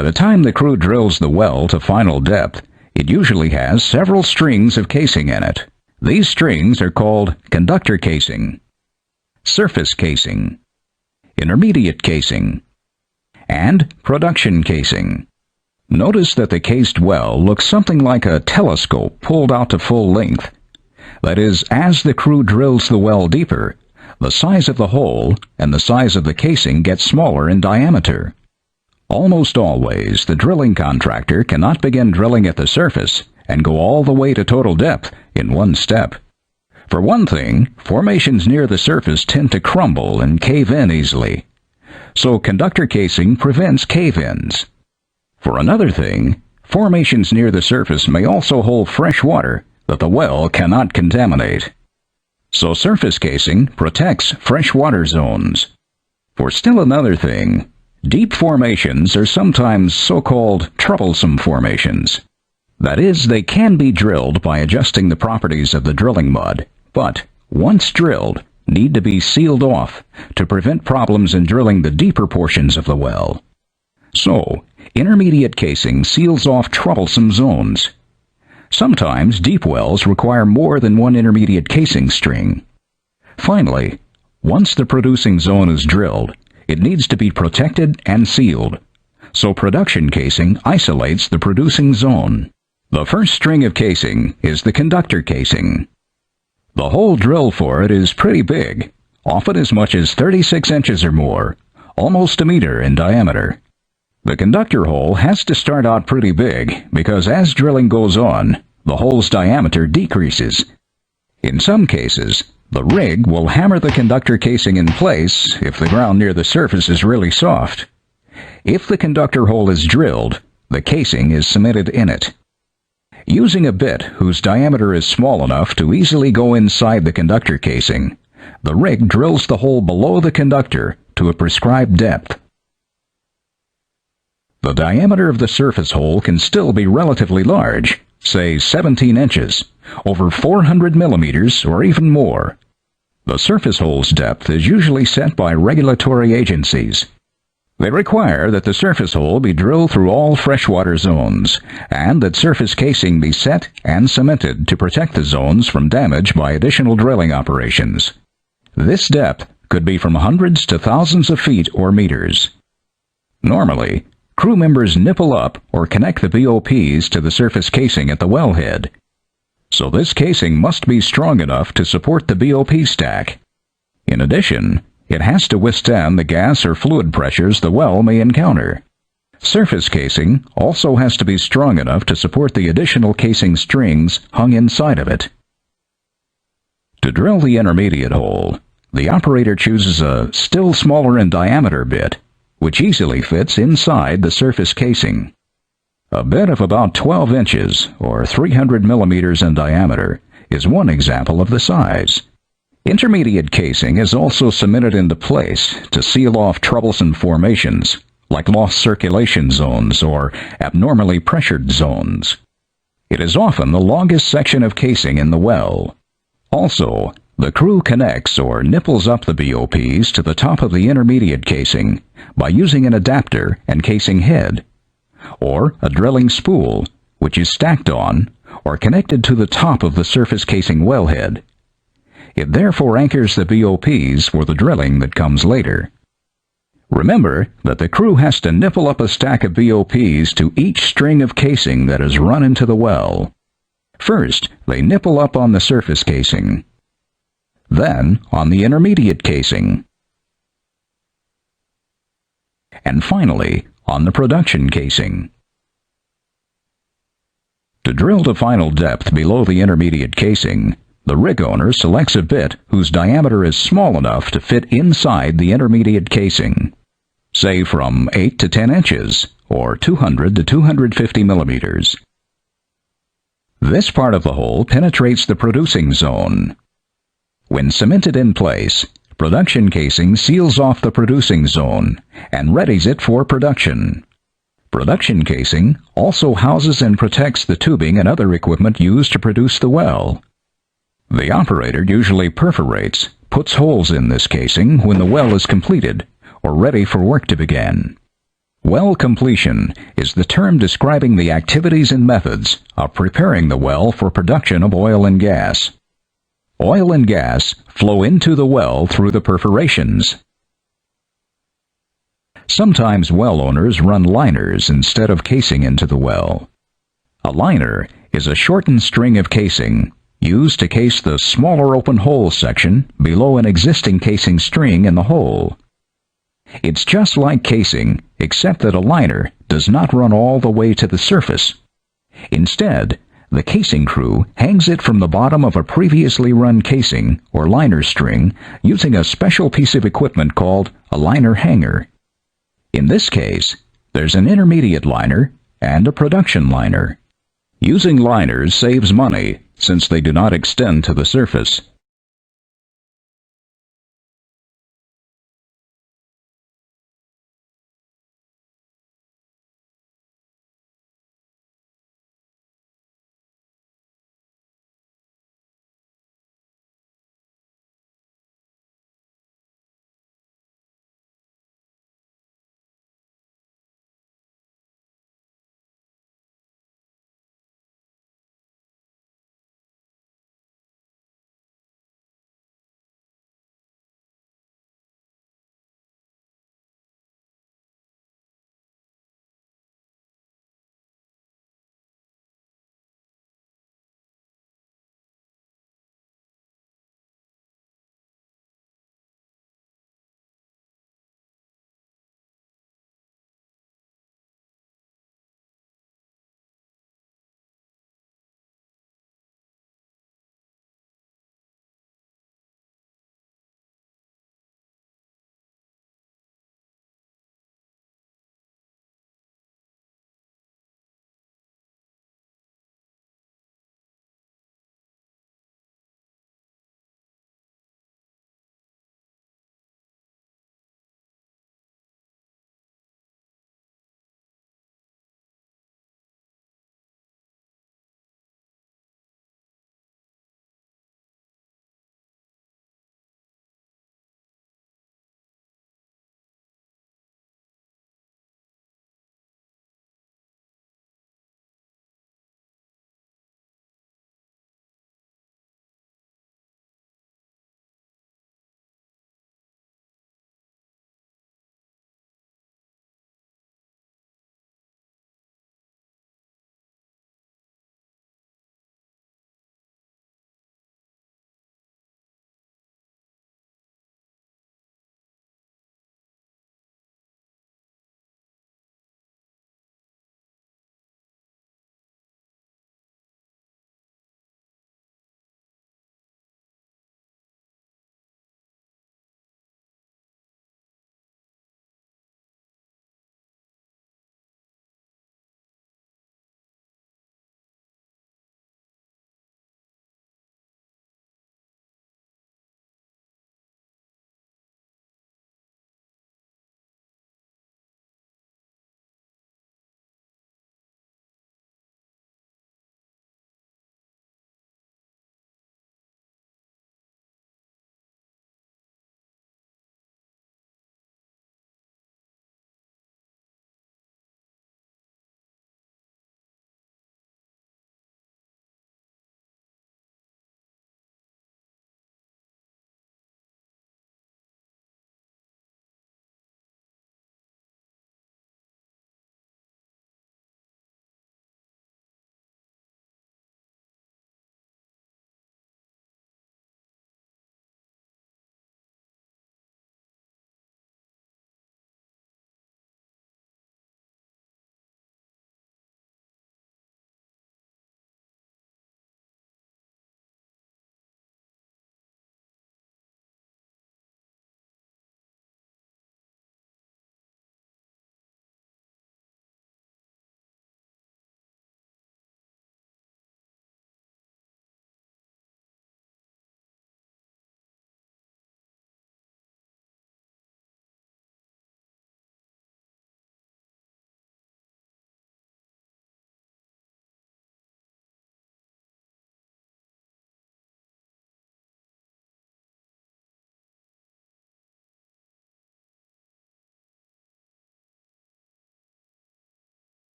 By the time the crew drills the well to final depth, it usually has several strings of casing in it. These strings are called conductor casing, surface casing, intermediate casing, and production casing. Notice that the cased well looks something like a telescope pulled out to full length. That is, as the crew drills the well deeper, the size of the hole and the size of the casing gets smaller in diameter. Almost always, the drilling contractor cannot begin drilling at the surface and go all the way to total depth in one step. For one thing, formations near the surface tend to crumble and cave in easily, so conductor casing prevents cave-ins. For another thing, formations near the surface may also hold fresh water that the well cannot contaminate. So surface casing protects freshwater zones. For still another thing, deep formations are sometimes so-called troublesome formations. That is, they can be drilled by adjusting the properties of the drilling mud, but, once drilled, need to be sealed off to prevent problems in drilling the deeper portions of the well. So, intermediate casing seals off troublesome zones. Sometimes deep wells require more than one intermediate casing string. Finally, once the producing zone is drilled, it needs to be protected and sealed, so production casing isolates the producing zone. The first string of casing is the conductor casing. The hole drilled for it is pretty big, often as much as 36 inches or more, almost a meter in diameter. The conductor hole has to start out pretty big because as drilling goes on, the hole's diameter decreases. In some cases, the rig will hammer the conductor casing in place if the ground near the surface is really soft. If the conductor hole is drilled, the casing is cemented in it. Using a bit whose diameter is small enough to easily go inside the conductor casing, the rig drills the hole below the conductor to a prescribed depth. The diameter of the surface hole can still be relatively large, say 17 inches, over 400 millimeters or even more. The surface hole's depth is usually set by regulatory agencies. They require that the surface hole be drilled through all freshwater zones, and that surface casing be set and cemented to protect the zones from damage by additional drilling operations. This depth could be from hundreds to thousands of feet or meters. Normally, crew members nipple up or connect the BOPs to the surface casing at the wellhead. So this casing must be strong enough to support the BOP stack. In addition, it has to withstand the gas or fluid pressures the well may encounter. Surface casing also has to be strong enough to support the additional casing strings hung inside of it. To drill the intermediate hole, the operator chooses a still smaller in diameter bit, which easily fits inside the surface casing. A bit of about 12 inches, or 300 millimeters in diameter, is one example of the size. Intermediate casing is also cemented into place to seal off troublesome formations, like lost circulation zones or abnormally pressured zones. It is often the longest section of casing in the well. Also, the crew connects or nipples up the BOPs to the top of the intermediate casing by using an adapter and casing head, or a drilling spool, which is stacked on or connected to the top of the surface casing wellhead. It therefore anchors the BOPs for the drilling that comes later. Remember that the crew has to nipple up a stack of BOPs to each string of casing that is run into the well. First, they nipple up on the surface casing, then on the intermediate casing, and finally on the production casing. To drill to final depth below the intermediate casing, the rig owner selects a bit whose diameter is small enough to fit inside the intermediate casing, say from 8 to 10 inches, or 200 to 250 millimeters. This part of the hole penetrates the producing zone. When cemented in place, production casing seals off the producing zone and readies it for production. Production casing also houses and protects the tubing and other equipment used to produce the well. The operator usually perforates, puts holes in this casing when the well is completed or ready for work to begin. Well completion is the term describing the activities and methods of preparing the well for production of oil and gas. Oil and gas flow into the well through the perforations. Sometimes well owners run liners instead of casing into the well. A liner is a shortened string of casing used to case the smaller open hole section below an existing casing string in the hole. It's just like casing, except that a liner does not run all the way to the surface. Instead, the casing crew hangs it from the bottom of a previously run casing or liner string using a special piece of equipment called a liner hanger. In this case, there's an intermediate liner and a production liner. Using liners saves money since they do not extend to the surface.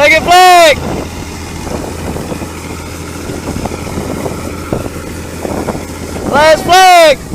Second flag! Last flag!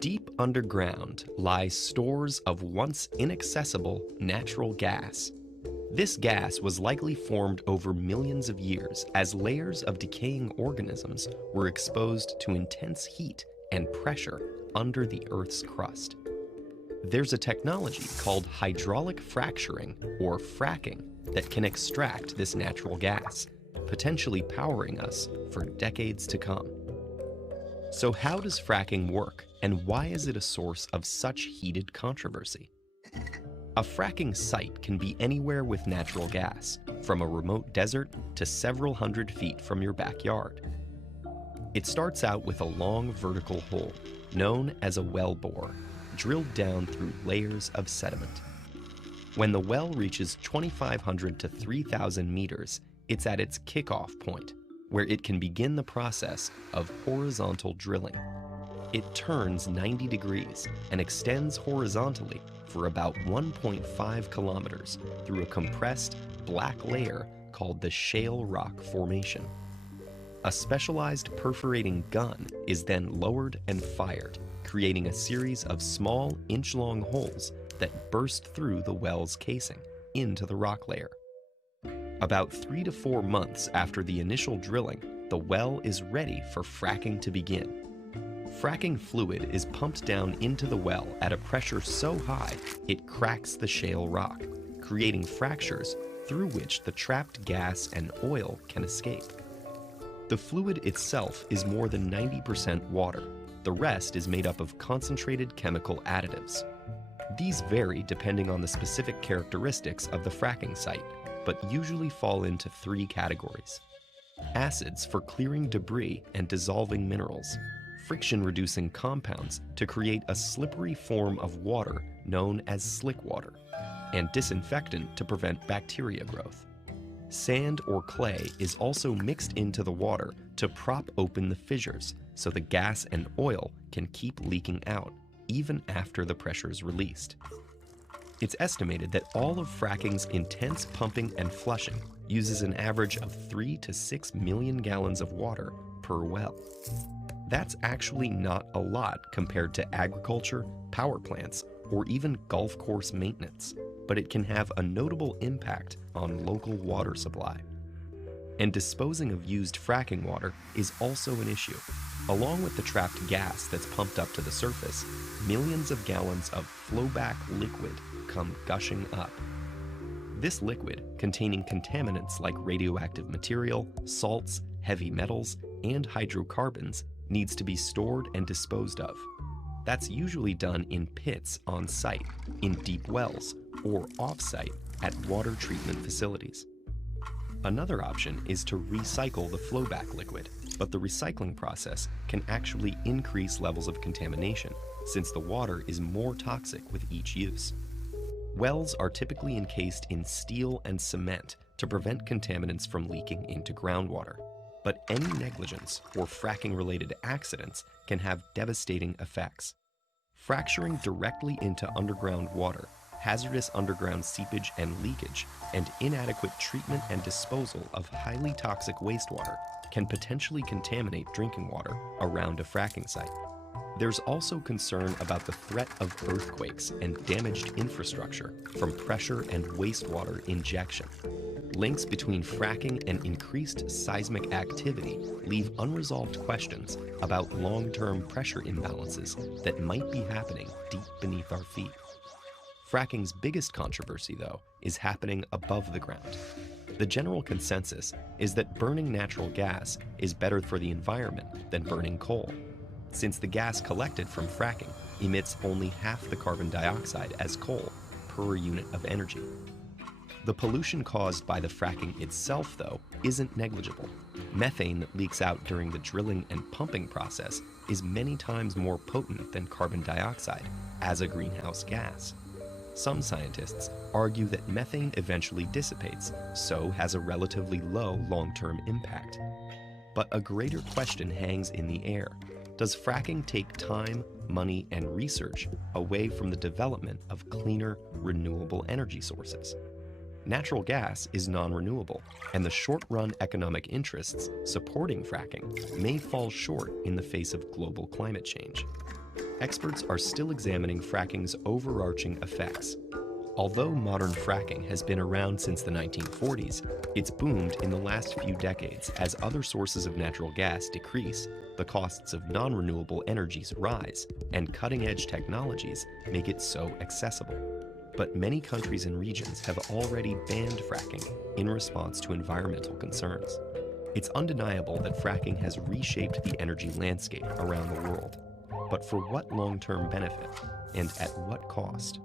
Deep underground lie stores of once inaccessible natural gas. This gas was likely formed over millions of years as layers of decaying organisms were exposed to intense heat and pressure under the Earth's crust. There's a technology called hydraulic fracturing, or fracking, that can extract this natural gas, potentially powering us for decades to come. So how does fracking work, and why is it a source of such heated controversy? A fracking site can be anywhere with natural gas, from a remote desert to several hundred feet from your backyard. It starts out with a long vertical hole, known as a well bore, drilled down through layers of sediment. When the well reaches 2,500 to 3,000 meters, it's at its kickoff point, where it can begin the process of horizontal drilling. It turns 90 degrees and extends horizontally for about 1.5 kilometers through a compressed, black layer called the shale rock formation. A specialized perforating gun is then lowered and fired, creating a series of small, inch-long holes that burst through the well's casing into the rock layer. About 3 to 4 months after the initial drilling, the well is ready for fracking to begin. Fracking fluid is pumped down into the well at a pressure so high it cracks the shale rock, creating fractures through which the trapped gas and oil can escape. The fluid itself is more than 90% water. The rest is made up of concentrated chemical additives. These vary depending on the specific characteristics of the fracking site, but usually fall into 3 categories. Acids for clearing debris and dissolving minerals, friction-reducing compounds to create a slippery form of water known as slick water, and disinfectant to prevent bacteria growth. Sand or clay is also mixed into the water to prop open the fissures so the gas and oil can keep leaking out even after the pressure is released. It's estimated that all of fracking's intense pumping and flushing uses an average of 3 to 6 million gallons of water per well. That's actually not a lot compared to agriculture, power plants, or even golf course maintenance, but it can have a notable impact on local water supply. And disposing of used fracking water is also an issue. Along with the trapped gas that's pumped up to the surface, millions of gallons of flowback liquid come gushing up. This liquid, containing contaminants like radioactive material, salts, heavy metals, and hydrocarbons, needs to be stored and disposed of. That's usually done in pits on site, in deep wells, or off-site at water treatment facilities. Another option is to recycle the flowback liquid, but the recycling process can actually increase levels of contamination since the water is more toxic with each use. Wells are typically encased in steel and cement to prevent contaminants from leaking into groundwater. But any negligence or fracking-related accidents can have devastating effects. Fracturing directly into underground water, hazardous underground seepage and leakage, and inadequate treatment and disposal of highly toxic wastewater can potentially contaminate drinking water around a fracking site. There's also concern about the threat of earthquakes and damaged infrastructure from pressure and wastewater injection. Links between fracking and increased seismic activity leave unresolved questions about long-term pressure imbalances that might be happening deep beneath our feet. Fracking's biggest controversy, though, is happening above the ground. The general consensus is that burning natural gas is better for the environment than burning coal, since the gas collected from fracking emits only half the carbon dioxide as coal per unit of energy. The pollution caused by the fracking itself, though, isn't negligible. Methane that leaks out during the drilling and pumping process is many times more potent than carbon dioxide as a greenhouse gas. Some scientists argue that methane eventually dissipates, so has a relatively low long-term impact. But a greater question hangs in the air. Does fracking take time, money, and research away from the development of cleaner, renewable energy sources? Natural gas is non-renewable, and the short-run economic interests supporting fracking may fall short in the face of global climate change. Experts are still examining fracking's overarching effects. Although modern fracking has been around since the 1940s, it's boomed in the last few decades as other sources of natural gas decrease, the costs of non-renewable energies rise, and cutting-edge technologies make it so accessible. But many countries and regions have already banned fracking in response to environmental concerns. It's undeniable that fracking has reshaped the energy landscape around the world. But for what long-term benefit, and at what cost?